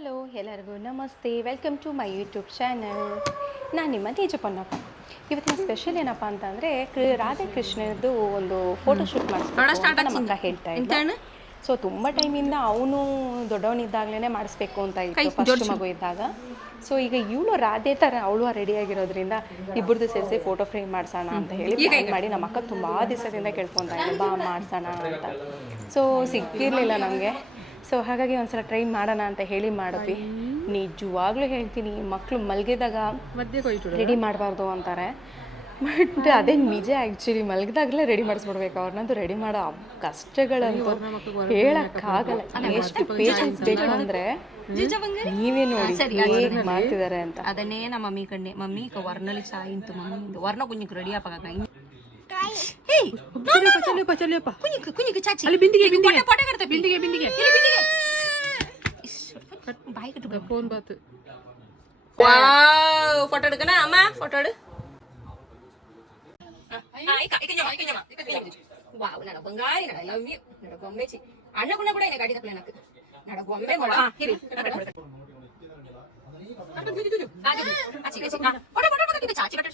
Hello ಎಲ್ಲರಿಗೂ ನಮಸ್ತೆ, welcome to my YouTube channel. ನಾನು ನಿಮ್ಮ ತೇಜಪನ್ನಪ್ಪ. ಇವತ್ತಿನ ಸ್ಪೆಷಲ್ ಏನಪ್ಪ ಅಂತಂದರೆ ರಾಧೆ ಕೃಷ್ಣದ್ದು ಒಂದು ಫೋಟೋಶೂಟ್ ಮಾಡಿಸ್ಬೇಕು ಅಂತ ನಮ್ಮ ಅಕ್ಕ ಹೇಳ್ತಾ ಇದ್ದ. ಸೊ ತುಂಬ ಟೈಮಿಂದ ಅವನು ದೊಡ್ಡವನಿದ್ದಾಗಲೇ ಮಾಡಿಸ್ಬೇಕು ಅಂತ ಇತ್ತು, ಫಸ್ಟ್ ಮಗು ಇದ್ದಾಗ. ಸೊ ಈಗ ಇವಳು ರಾಧೆ ಥರ ಅವಳು ರೆಡಿಯಾಗಿರೋದ್ರಿಂದ ಇಬ್ಬರದ್ದು ಸೇರಿಸಿ ಫೋಟೋ ಫ್ರೇಮ್ ಮಾಡಿಸೋಣ ಅಂತ ಹೇಳಿ ಪ್ಲ್ಯಾನ್ ಮಾಡಿ ನಮ್ಮ ಅಕ್ಕ ತುಂಬ ದಿವಸದಿಂದ ಕೇಳ್ಕೊತಾ ಇದ್ದ, ಬಾ ಮಾಡಿಸೋಣ ಅಂತ. ಸೊ ಸಿಕ್ಕಿರಲಿಲ್ಲ ನಮಗೆ. ಸೊ ಹಾಗಾಗಿ ಒಂದ್ಸಲ ಟ್ರೈ ಮಾಡೋಣ ಅಂತ ಹೇಳಿ ಮಾಡಿದ್ವಿ. ನಿಜವಾಗ್ಲೂ ಹೇಳ್ತೀನಿ, ಮಕ್ಕಳು ಮಲಗಿದಾಗ ರೆಡಿ ಮಾಡಬಾರ್ದು ಅಂತಾರೆ, ಬಟ್ ಅದೇ ನಿಜ. ಆ್ಯಕ್ಚುಲಿ ಮಲಗಿದಾಗಲೇ ರೆಡಿ ಮಾಡಿಸ್ಬಿಡ್ಬೇಕು ಅವ್ರನ್ನಂತೂ. ರೆಡಿ ಮಾಡೋ ಕಷ್ಟಗಳಂತೂ ಹೇಳೋಕ್ಕಾಗಲ್ಲ. ಎಷ್ಟು ಪೇಷನ್ಸ್ ಬೇಕು ಅಂದರೆ ನೀವೇ ನೋಡಿ ಹೇಗೆ ಮಾಡ್ತಿದ್ದಾರೆ ಅಂತ. ಅದನ್ನೇ ನಮ್ಮ ಮಮ್ಮಿ ಕಣ್ಣೆ ಮಮ್ಮಿ ವರ್ಣಲಿ ಸಾಯಿಂತು ಮಮ್ಮಿ ವರ್ಣ ಕುഞ്ഞിക്ക് ರೆಡಿ ಆಪಾಗ ಫೋಟೋ എടുക്കണ അമ്മ ഫോട്ടോ എടു ನಡ ಬಂಗಾರಿ ನಡ ಲವ್ ಯು ನಡ ಗೊಂಬೆ ಚಿ ಅಣ್ಣ ಕೂಡ ಕೂಡ ಗಾಡಿ ತಪ್ಪಲೆ ನನಗೆ ನಡ ಗೊಂಬೆ ಚಾಚಿ ಕಟ್ಟ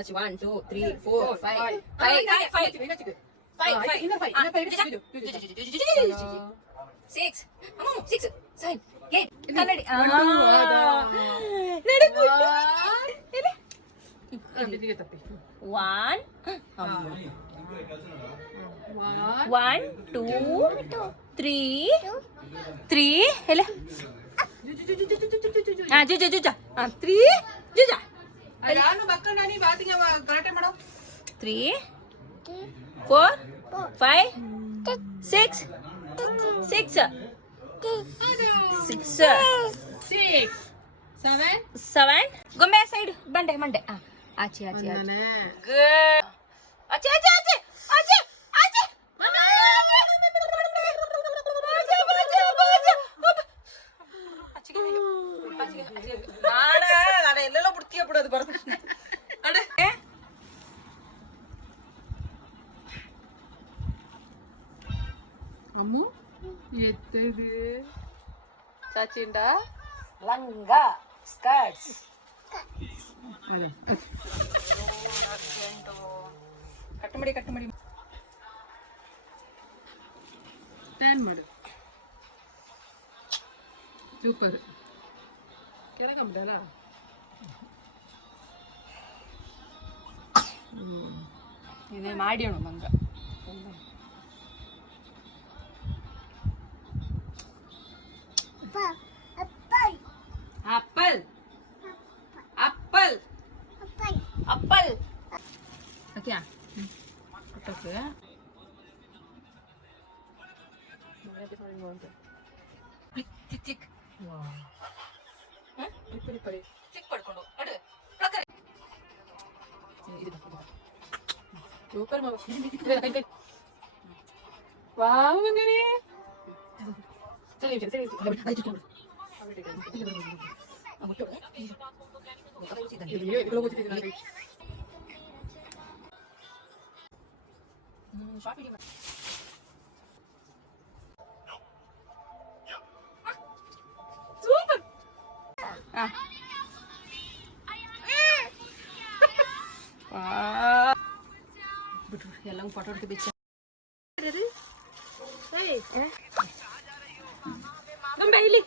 1 2 3 4 5 ಗೊಂಬೆ ಸೈಡ್ ಬಂಡೆ ಮಂಡೆ ಆಚೆ ಆಚೆ ಆಚೆ ಆಚೆ ಆಚೆ ಆಚೆ ಆಚೆ ಎಲ್ಲೆಲ್ಲೋ ಬಿಡ್ತೀಯ ಬಿಡೋದು ಬರ್ತದೆ. ಅಮ್ಮು ಎತ್ತದೆ ಚಾಚಿಂಡ ಲಂಗ ಸ್ಕರ್ಟ್ಸ್ ಕಟ್ ಮಾಡಿ ಟ್ಯಾನ್ ಮಾಡು. ಸೂಪರ್. ಕೆಳಗಂಬಿಡಲ್ಲ. ಇದೇ ಮಾಡ್ಯೋಣ ಮಂಗ. ಆಪಲ್ ಆಪಲ್ ಆಪಲ್ ಓಕೆ ಕೊಟ್ಟಕ್ಕೆ ಚಿಕ್ ಚಿಕ್ ಪಡ್ಕೊಂಡು ಸೂಪರ್ ವಾವ್ ಬಂಗಾರಿ. ಎಲ್ಲ ಫೋಟೋ ಹೊಡ್ಕೆ ಬಿಚ್ಚ ಗೊಂಬೆ ಇಲ್ಲಿ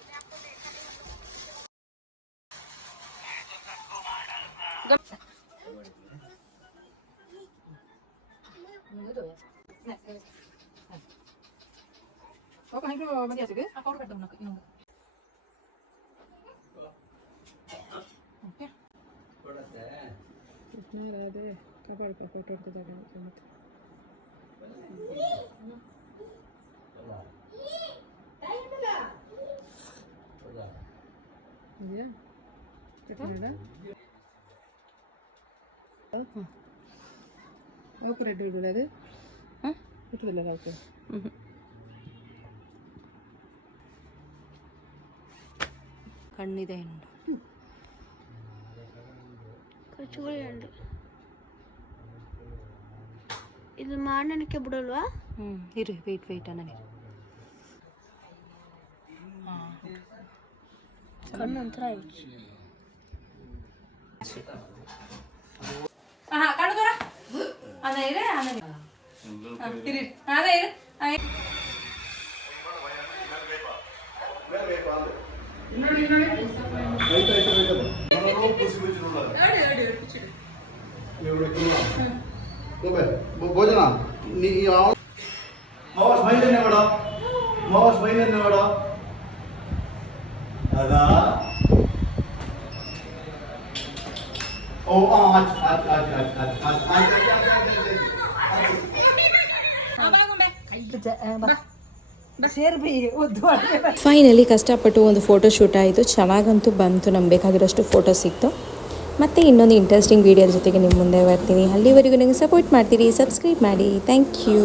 ರೆಡ್ ಇಡಲ್ಲ ಅದು ಇಟ್ಟದಿಲ್ಲ ಅವಕ್ಕೆ ಕಣ್ಣಿದೆ ಕಚ್ಚುಗಳು ಇದು ಮಾಡಕ್ಕೆ ಬಿಡಲ್ವಾ? ಇರು ವೆಯ್ಟ್ ನನಗೆ ಕಣ್ಣು ಒಂಥರ ಆಯ್ತು. ಕಣ್ಣು ತೋರ ಅದ ಇರೇ ಇರಿ ಅದ ಇರು ಭೋಜನ ಮಾವಾಸ್ ಬೈಲನ್ನೇ ಮಾಡ ಮಾವಾಸ್ ಬೈಲನ್ನೇ ಮಾಡ ಅದಾ ಓ ಫೈನಲಿ ಕಷ್ಟಪಟ್ಟು ಒಂದು ಫೋಟೋ ಶೂಟ್ ಆಯಿತು. ಚೆನ್ನಾಗಂತೂ ಬಂತು, ನಮ್ಗೆ ಬೇಕಾಗಿರೋಷ್ಟು ಫೋಟೋ ಸಿಕ್ತು. ಮತ್ತು ಇನ್ನೊಂದು ಇಂಟ್ರೆಸ್ಟಿಂಗ್ ವೀಡಿಯೋ ಜೊತೆಗೆ ನಿಮ್ಮ ಮುಂದೆ ಬರ್ತೀನಿ. ಅಲ್ಲಿವರೆಗೂ ನನಗೆ ಸಪೋರ್ಟ್ ಮಾಡ್ತೀರಿ, ಸಬ್ಸ್ಕ್ರೈಬ್ ಮಾಡಿ. Thank you.